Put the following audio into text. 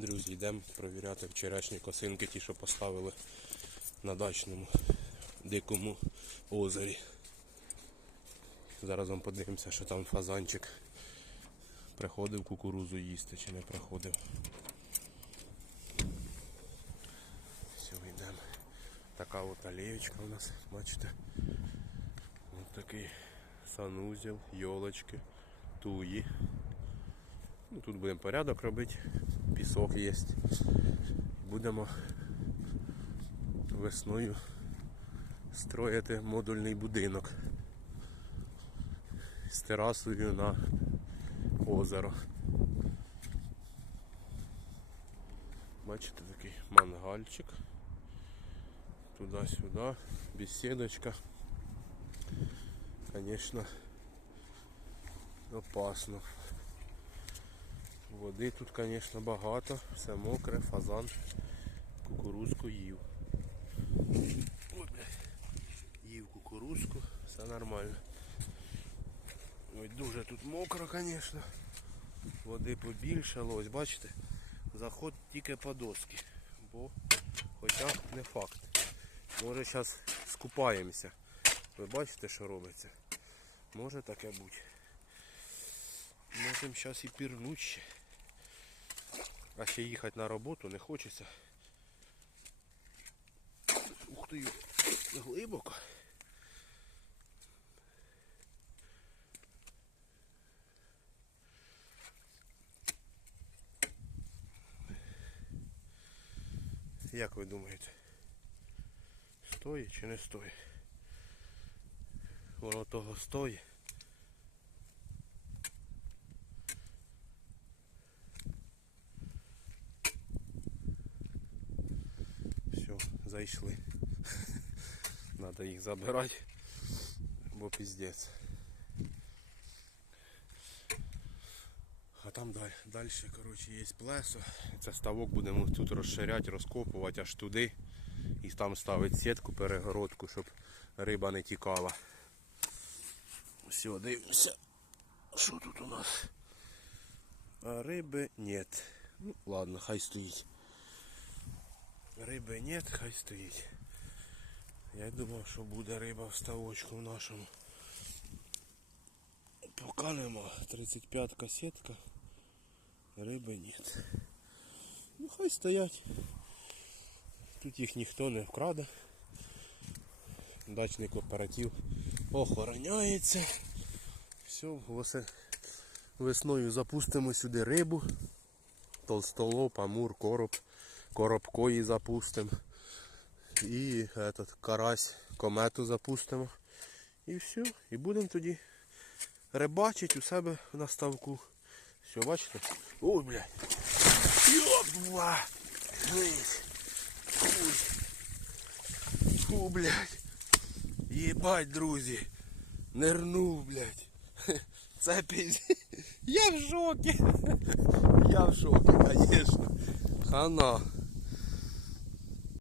Друзі, йдемо провіряти вчорашні косинки, ті, що поставили на дачному дикому озері. Зараз вам подивимося, що там фазанчик приходив кукурузу їсти чи не приходив. Все, йдемо. Така от алеєчка у нас, бачите. Ось такий санузел, йолочки, туї. Ну, тут будемо порядок робити, пісок є. Будемо весною строїти модульний будинок з терасою на озеро. Бачите такий мангальчик. Туди-сюди, беседочка. Конечно, опасно. Води тут, звісно, багато, все мокре, фазан, кукурузку їв. Їв кукурузку, все нормально. Ой, дуже тут мокро, звісно. Води побільшало, ось бачите, заход тільки по доски. Бо хоча не факт. Може зараз скупаємося. Ви бачите, що робиться? Може таке бути. Можемо зараз і пірнуть ще. А ще їхати на роботу не хочеться. Ух ти, глибоко. Як ви думаєте? Стоїть чи не стоїть? Воно того стоїть. Все, зайшли. Надо їх забирати, бо піздець. А там далі, далі коротше, є плесо. Це ставок будемо тут розширяти, розкопувати аж туди. І там ставити сітку, перегородку, щоб риба не тікала. Все, дивимося. Що тут у нас? А риби нет. Ну, ладно, хай стоїть. Риби нет, хай стоїть. Я думав, що буде риба в ставочку в нашому. Поки нема. 35 касетка. Риби нет. Ну хай стоять. Тут їх ніхто не вкраде. Дачний кооператив охороняється. Все, весною запустимо сюди рибу. Толстолоб, амур, короб, коробкої запустимо. І этот, карась, комету запустимо. І все. І будемо тоді рибачити у себе на ставку. Все, бачите? Ой, блядь. Дивись. Фу, блядь. Єбать, друзі. Нирнув, блядь. Це пізь. Я в шокі. Я в шокі, звісно. Хана.